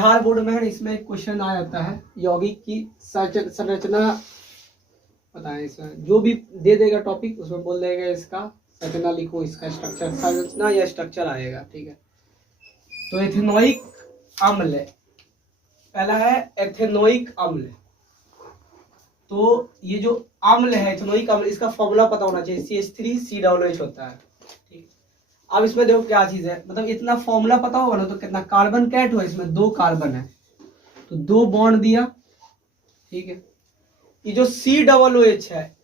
Bihar board में है, इसमें एक क्वेश्चन आ जाता है यौगिक की संरचना बताएं। इसमें जो भी दे देगा टॉपिक उसमें बोल देगा इसका संरचना लिखो, इसका स्ट्रक्चर, संरचना या स्ट्रक्चर आएगा। ठीक है, तो एथेनोइक अम्ल, पहला है एथेनोइक अम्ल। तो ये जो अम्ल है एथेनोइक अम्ल, इसका फॉर्मूला पता होना चाहिए, CH3COOH होता है। ठीक, अब इसमें देखो क्या चीज है, मतलब इतना फॉर्मूला पता होगा ना तो कितना कार्बन कैट हो, इसमें 2 कार्बन है तो 2 बॉन्ड दिया। ठीक है, ये जो COOH है,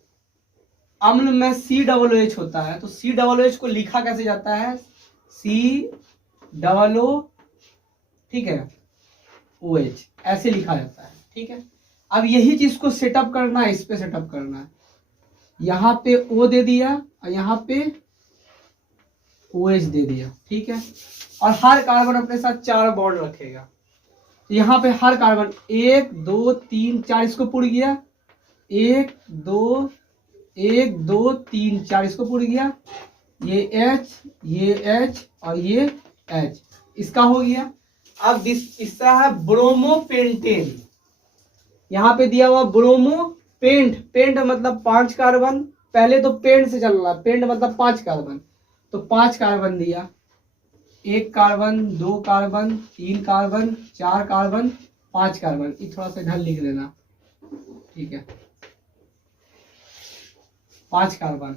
अम्ल में COOH होता है, तो COOH को लिखा कैसे जाता है, COO, ठीक है, OH ऐसे लिखा जाता है। ठीक है, अब यही चीज को सेटअप करना है, इस पे सेटअप करना है। यहाँ पे O दे दिया और यहाँ पे OH दे दिया। ठीक है, और हर कार्बन अपने साथ 4 बॉन्ड रखेगा। तो यहाँ पे हर कार्बन 1 2 3 4 इसको पुड़ गया, 1 2 3 4 इसको पुड़ गया, ये H, ये H और ये H इसका हो गया। अब इसका है ब्रोमोपेंटेन, यहाँ पे दिया हुआ ब्रोमोपेंट, पेंट मतलब 5 कार्बन, पहले तो पेंट से चल रहा, पेंट मतलब 5 कार्बन, तो 5 कार्बन दिया, 1 carbon 2 carbon 3 carbon 4 carbon 5 carbon, ये थोड़ा सा इधर लिख देना। ठीक है, 5 carbon,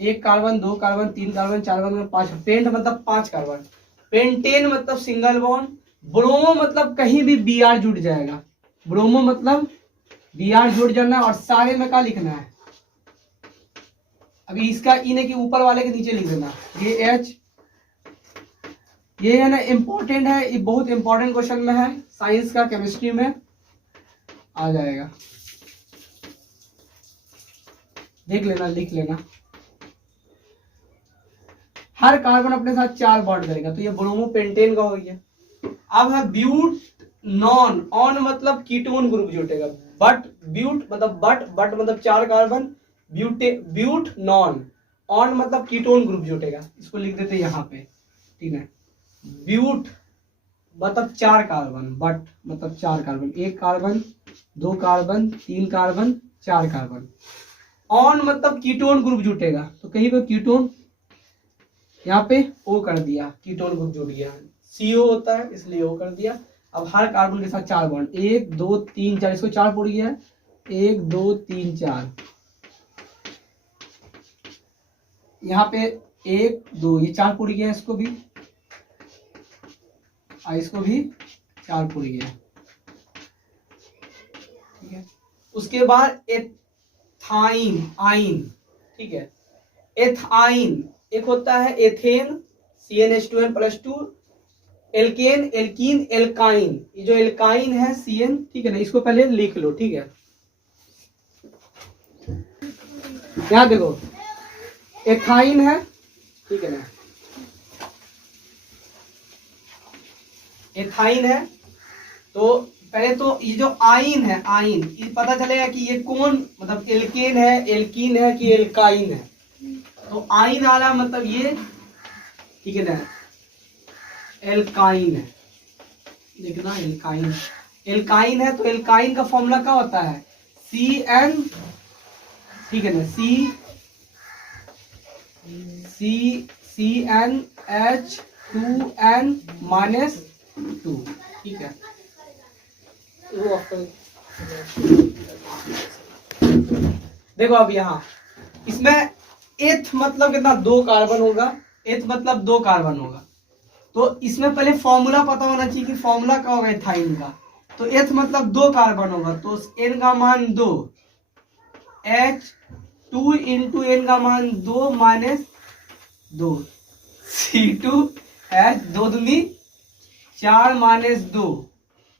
1 carbon 2 carbon 3 carbon 4 carbon 5, pent मतलब 5 कार्बन, पेंटेन मतलब सिंगल बॉन्ड, ब्रोमो मतलब कहीं भी Br जुड़ जाएगा, ब्रोमो मतलब Br जुड़ जाना, और सारे में क्या लिखना है, अभी इसका इन है कि ऊपर वाले के नीचे लिख देना, ये H, ये है ना इंपॉर्टेंट है, ये बहुत इंपॉर्टेंट क्वेश्चन में है, साइंस का केमिस्ट्री में आ जाएगा, देख लेना, लिख लेना। हर कार्बन अपने साथ 4 बॉन्ड करेगा, तो ये ब्रोमोपेंटेन का हो गया। अब है ब्यूट नॉन, ऑन मतलब कीटोन ग्रुप जुटेगा, बट ब्यूट मतलब बट मतलब 4 कार्बन, ब्यूट नॉन, ऑन मतलब कीटोन ग्रुप जुटेगा, इसको लिख देते यहाँ पे। ठीक है, ब्यूट मतलब 4 कार्बन, बट मतलब 4 carbon, 1 carbon 2 carbon 3 carbon 4 carbon, on मतलब कीटोन ग्रुप जुटेगा, तो कहीं पे कीटोन, यहाँ पे O कर दिया, कीटोन ग्रुप जुट गया, CO होता है इसलिए O कर दिया। अब हर कार्बन के साथ 4 बॉन्ड, 1 2 3 4, इसको 4 पुड़ गया, 1 2 3 4, यहाँ पे 1 2, ये 4 पुड़ गया, इसको भी इसको भी 4 पुड़ गया। ठीक है, उसके बाद एथाइन आइन। ठीक है, एथाइन एक होता है ethane CnH2n+2, alkane alkene alkyne, ये जो एल्काइन है CN, ठीक है ना, इसको पहले लिख लो। ठीक है, यहाँ देखो एथाइन है, ठीक है ना, एथाइन है, तो पहले तो ये जो आइन है, आइन ये पता चलेगा कि ये कौन, मतलब एल्केन है, एल्कीन है कि एल्काइन है, तो आइन वाला मतलब ये, ठीक है ना, एल्काइन है, देखना एल्काइन, एल्काइन है, तो एल्काइन का फॉर्मूला क्या होता है, CN, ठीक है ना, CnH2n-2, ठीक है। देखो अब यहाँ इसमें एथ मतलब कितना, 2 कार्बन होगा, एथ मतलब 2 कार्बन होगा, तो इसमें पहले फॉर्मूला पता होना चाहिए कि फॉर्मूला क्या होगा एथाइन का, तो एथ मतलब 2 कार्बन होगा, तो n का मान 2, H2 इंटू n का मान 2 माइनस 2, C2H 2 दूनी 4 माइनस 2,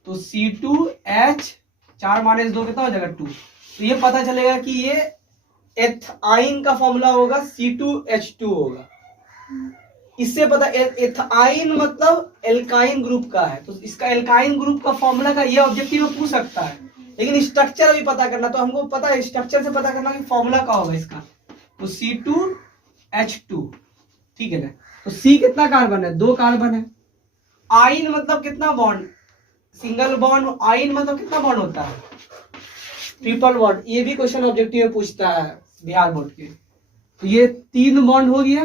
तो C2H 4 माइनस 2 कितना हो जाएगा 2, तो ये पता चलेगा कि ये एथाइन का फॉर्मूला होगा C2H2 होगा। इससे पता, एथाइन मतलब एल्काइन ग्रुप का है, तो इसका एल्काइन ग्रुप का फॉर्मूला का ये ऑब्जेक्टिव में पूछ सकता है, लेकिन स्ट्रक्चर अभी पता करना, तो हमको पता है स्ट्रक्चर से पता करना कि फॉर्मूला क्या होगा इसका, तो C2H2, ठीक है ना, तो C कितना कार्बन है, 2 कार्बन है, आइन मतलब कितना बॉन्ड, सिंगल बॉन्ड, आइन मतलब कितना बॉन्ड होता है, ट्रिपल बॉन्ड। ये भी क्वेश्चन ऑब्जेक्टिव में पूछता है बिहार बोर्ड के। तो ये 3 बॉन्ड हो गया,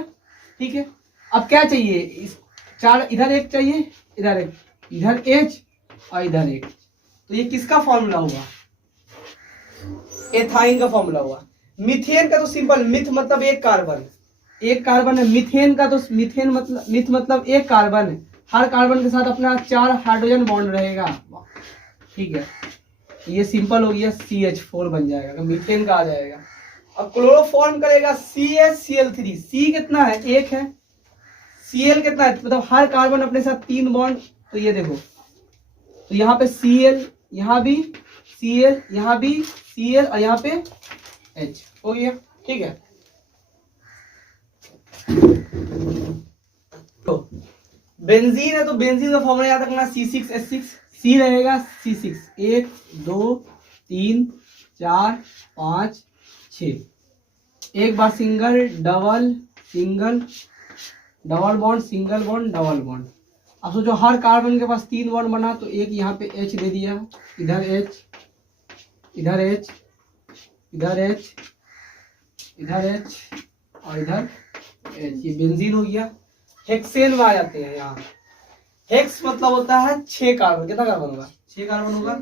ठीक है। अब क्या चाहिए, इस 4, इधर एक चाहिए, इधर एक, इधर H और इधर एक। तो ये किसका फॉर्मूला हुआ, एथाइन का फॉर्मूला हुआ। मीथेन का तो सिंपल, मिथ मतलब एक कार्बन, एक कार्बन है। मीथेन का तो मीथेन मतलब, मिथ मतलब एक कार्बन है, हर कार्बन के साथ अपना 4 हाइड्रोजन बॉन्ड रहेगा, ठीक है। ये सिंपल हो गया, CH4 बन जाएगा, मीथेन का आ जाएगा। अब क्लोरोफॉर्म करेगा CH-Cl3, C कितना है, 1 है, Cl कितना है, मतलब हर कार्बन अपने साथ 3 बॉन्ड। तो ये देखो, तो यहाँ पे Cl, यहाँ भी Cl, यहाँ भी Cl और यहाँ पे H हो गया, ठीक है। तो बेंजीन है, तो बेंजीन का फॉर्मूला याद रखना C6H6, C रहेगा C6, 1 2 3 4 5 6, एक बार single double single double bond single bond double bond. अब सोचो हर कार्बन के पास 3 बॉन्ड बना, तो एक यहाँ पे H दे दिया, इधर H, इधर H, इधर H, इधर H और इधर H, ये बेंजीन हो गया। हेक्सेन में आ जाते हैं यहाँ। हेक्स मतलब होता है 6 कार्बन, कितना कार्बन होगा, 6 कार्बन होगा।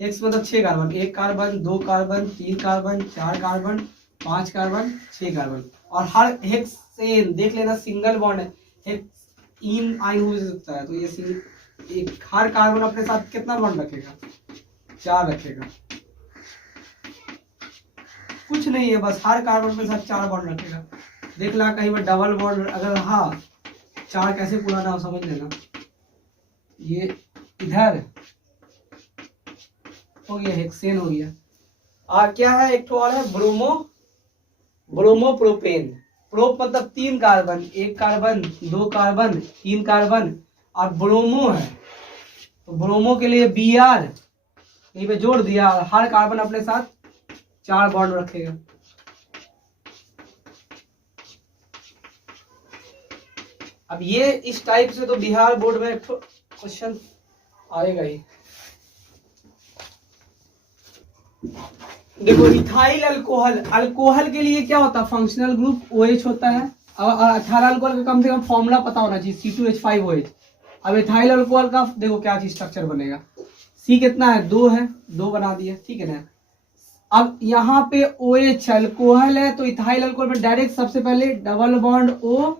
हेक्स मतलब 6 carbon, 1 carbon 2 carbon 3 carbon 4 carbon 5 carbon 6 carbon. और हर हेक्सेन देख लेना सिंगल बॉन्ड है, हेक्स इन आइन हो सकता है। तो ये एक हर कार्बन अपने साथ कितना बॉन्ड रखेगा, 4 रखेगा, कुछ नहीं है, बस हर कार्बन के साथ 4 बॉन्ड रखेगा। देख ला कहीं पर डबल बॉन्ड अगर, हाँ 4 कैसे पुराना हो समझ लेना। ये इधर हो गया, हेक्सेन हो गया। और क्या है, एक तो और है ब्रोमोप्रोपेन। प्रोप मतलब 3 कार्बन, 1 कार्बन 2 कार्बन 3 कार्बन, और ब्रोमो है तो ब्रोमो के लिए Br यहीं पे जोड़ दिया, और हर कार्बन अपने साथ 4 बॉन्ड रखेगा। अब ये इस टाइप से तो बिहार बोर्ड में क्वेश्चन आएगा ही। देखो इथाइल अल्कोहल, अल्कोहल के लिए क्या होता है, फंक्शनल ग्रुप OH होता है। अब 18 अल्कोहल का कम से कम फॉर्मूला पता होना चाहिए, C2H5OH। अब इथाइल अल्कोहल का देखो क्या चीज स्ट्रक्चर बनेगा, C कितना है, 2 है, 2 बना दिया, ठीक है ना। अब यहाँ पे OH अल्कोहल है, तो इथाइल अल्कोहल में डायरेक्ट सबसे पहले डबल बॉन्ड O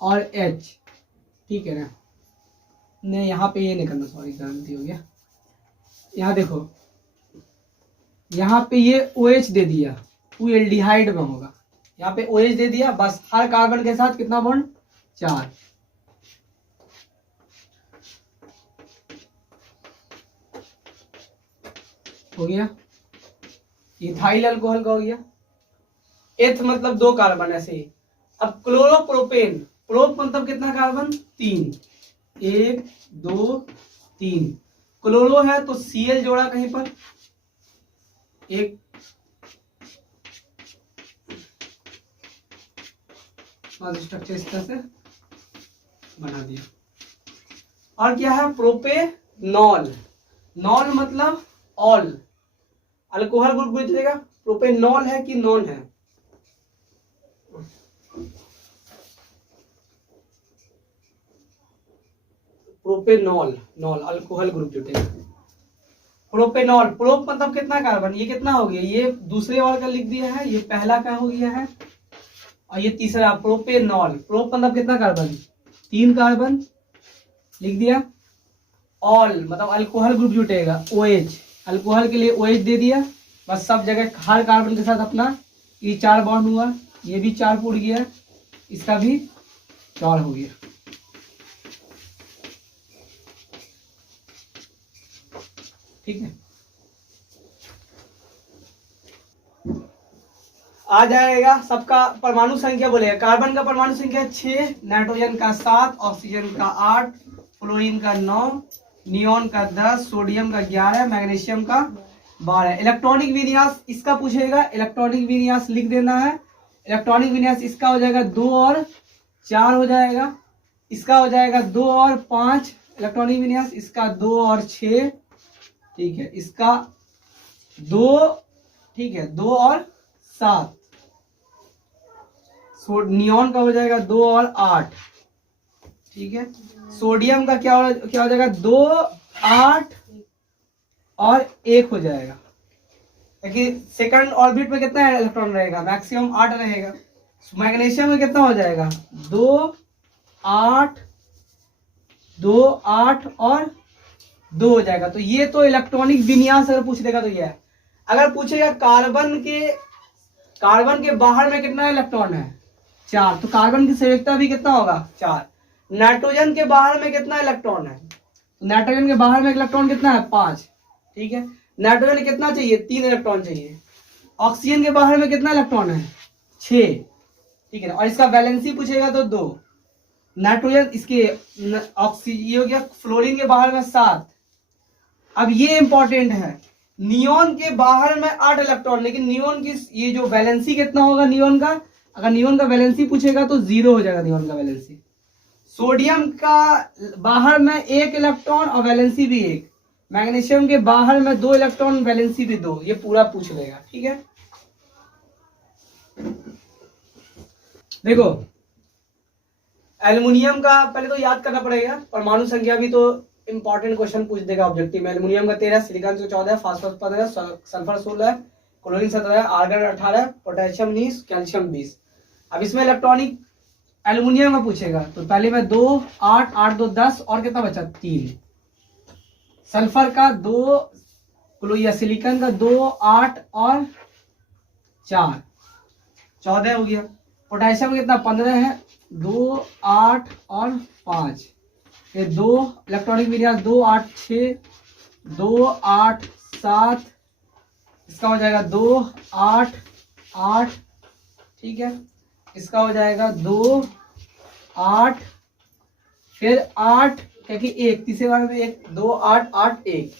और H, ठीक है ना। नहीं यहाँ पे ये नहीं करना, सॉरी गलती हो गया। यहाँ देखो, यहाँ पे ये OH दे दिया, वो एल्डिहाइड में होगा, यहाँ पे OH दे दिया, बस हर कार्बन के साथ कितना बॉन्ड, 4। हो गया, इथाइल अल्कोहल का हो गया। एथ मतलब 2 कार्बन, ऐसे ही। अब क्लोरोप्रोपेन, प्रोप मतलब कितना कार्बन, 3, 1 2 3। क्लोरो है तो Cl जोड़ा कहीं पर, एक स्ट्रक्चर इस तरह से बना दिया। और क्या है, प्रोपेनॉल, नॉल मतलब ऑल, अल्कोहल ग्रुप पूछेगा प्रोपेनॉल है कि नॉन है। प्रोपेनॉल, नॉल अल्कोहल ग्रुप जुटेगा। प्रोपेनॉल, प्रोप मतलब कितना कार्बन, ये कितना हो गया, ये दूसरे वाले का लिख दिया है, ये पहला का हो गया है, और ये तीसरा प्रोपेनॉल। प्रोप मतलब कितना कार्बन, 3 कार्बन लिख दिया। ऑल मतलब अल्कोहल ग्रुप जुटेगा, OH अल्कोहल के लिए OH दे दिया, बस सब जगह हर कार्बन के साथ अपना ये 4 बॉन्ड हुआ, ये भी 4 फूट गया, इसका भी 4 हो गया। ठीक है, आ जाएगा सबका परमाणु संख्या बोलेगा। कार्बन का परमाणु संख्या 6, नाइट्रोजन का 7, ऑक्सीजन का 8, फ्लोरीन का 9, नियोन का 10, सोडियम का 11, मैग्नीशियम का 12। इलेक्ट्रॉनिक विन्यास इसका पूछेगा, इलेक्ट्रॉनिक विन्यास लिख देना है। इलेक्ट्रॉनिक विन्यास इसका हो जाएगा 2 और 4 हो जाएगा, इसका हो जाएगा 2 और 5, इलेक्ट्रॉनिक विन्यास, इसका 2 और 6, ठीक है, इसका 2, ठीक है, 2 और 7, नियॉन का हो जाएगा 2 और 8, ठीक है। सोडियम का क्या हो जाएगा 2, 8 और 1 हो जाएगा, क्योंकि सेकंड ऑर्बिट में कितना इलेक्ट्रॉन रहेगा, मैक्सिमम 8 रहेगा। मैग्नीशियम में कितना हो जाएगा 2, 8, 2, 8 और 2 हो जाएगा। तो ये तो इलेक्ट्रॉनिक विन्यास अगर पूछ देगा तो ये है। अगर पूछेगा कार्बन के बाहर में कितना इलेक्ट्रॉन है 4, तो कार्बन की संयोजकता भी कितना होगा 4। नाइट्रोजन के बाहर में कितना इलेक्ट्रॉन है, तो नाइट्रोजन के बाहर में इलेक्ट्रॉन कितना है 5, ठीक है। नाइट्रोजन कितना चाहिए 3 इलेक्ट्रॉन चाहिए। ऑक्सीजन के बाहर में कितना इलेक्ट्रॉन है 6, ठीक है। और इसका वैलेंसी पूछेगा तो 2। नाइट्रोजन इसके ये हो गया। फ्लोरीन के बाहर में 7। अब ये इंपॉर्टेंट है, नियोन के बाहर में 8 इलेक्ट्रॉन, लेकिन नियोन की ये जो वैलेंसी कितना होगा नियोन का, अगर नियोन का वैलेंसी पूछेगा तो 0 हो जाएगा नियोन का वैलेंसी। सोडियम का बाहर में 1 इलेक्ट्रॉन और वैलेंसी भी 1। मैग्नीशियम के बाहर में 2 इलेक्ट्रॉन, वैलेंसी भी 2। ये पूरा पूछ लेगा, ठीक है। देखो एल्युमिनियम का पहले तो याद करना पड़ेगा, परमाणु संख्या भी तो इंपॉर्टेंट क्वेश्चन पूछ देगा ऑब्जेक्टिव में। एल्युमिनियम का 13, सिलिकॉन का 14, phosphorus 15, sulphur 16, chlorine 17, argon 18, potassium 19, calcium 20। अब इसमें इलेक्ट्रॉनिक एल्युमिनियम का पूछेगा तो पहले में 2, 8, 8, 2, 10 और कितना बचा 3। सल्फर का 2, या सिलिकॉन का 2, 8 और 4, 14 हो गया। पोटेशियम कितना 15 है, 2, 8 और 5। ये 2 इलेक्ट्रॉनिक विन्यास 2, 8, 6, 2, 8, 7, इसका हो जाएगा 2, 8, 8, ठीक है। इसका हो जाएगा 2, 8, फिर 8, क्योंकि 1 तीसरे बार में 1, 2, 8, 8, 1।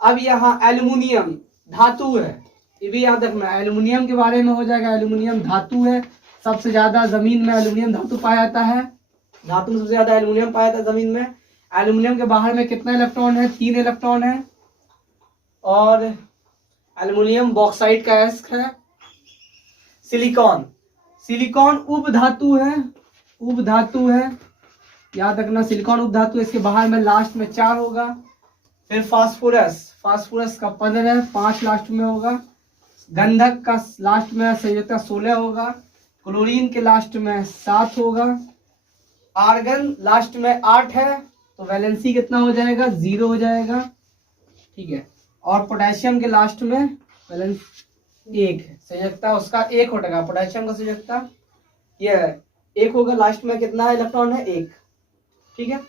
अब यहाँ एल्युमिनियम धातु है, ये भी याद रखना। एल्युमिनियम के बारे में हो जाएगा, एल्युमिनियम धातु है, सबसे ज्यादा जमीन में एल्युमिनियम धातु पाया जाता है। धातु में सबसे ज्यादा एल्युमिनियम पाया जाता है जमीन में। एल्युमिनियम के बाहर में कितना इलेक्ट्रॉन है 3 इलेक्ट्रॉन है। और एल्युमिनियम बॉक्साइट का एस्क है। सिलिकॉन उपधातु है, उपधातु है, याद रखना सिलिकॉन उपधातु। इसके बाहर में लास्ट में 4 होगा। फिर फास्फोरस का 15, 5 लास्ट में होगा। गंधक का लास्ट में संयोजकता 16 होगा। क्लोरीन के लास्ट में 7 होगा। आर्गन लास्ट में 8 है, तो वैलेंसी कितना हो जाएगा 0 हो जाएगा, ठीक है। और पोटेशियम के लास्ट में वैलेंस 1 है, संयोजकता उसका 1 हो जाएगा। पोटेशियम का संयोजकता ये 1 होगा, लास्ट में कितना इलेक्ट्रॉन है 1, ठीक है।